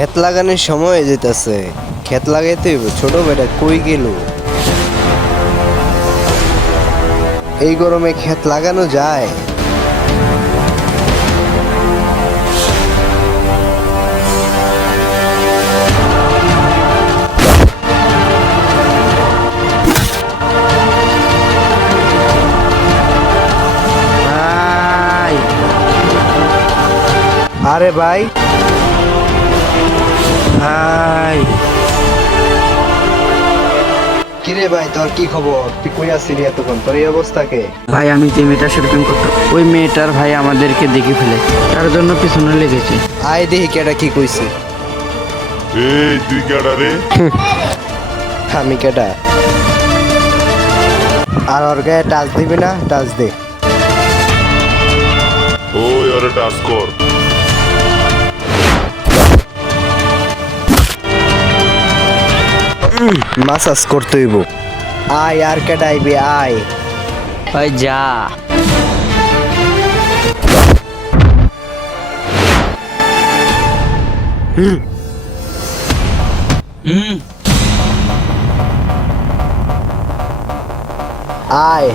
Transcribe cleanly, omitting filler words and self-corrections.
ক্ষেত লাগানোর সময় হয়ে যেতেছে। ক্ষেত লাগাইতে হইব। ছোট ভাইটা কই গেল? এই গরমে ক্ষেত লাগানো যায়? ভাই আরে ভাই, ভাই কিরে ভাই, তোর কি খবর? তুই কই আসছিলি এতক্ষণ? তোর এই অবস্থাকে? ভাই আমি যে মেয়েটার সাথে প্রেম করতাম ওই মেয়েটার ভাই আমাদেরকে দেখে ফেলে, তার জন্য পিছনে লেগেছে। আয় দেখি কেটা কি কইছে। এই তুই কেডা রে? আমি কেটা? আর ওর গায়ে টাচ দিবি না? টাচ দে। ওই ওরে টাচ কর। মাসাজ করতে হইব। আয়, আর কেটা আইবি? আয়। ভাই যা। আয়।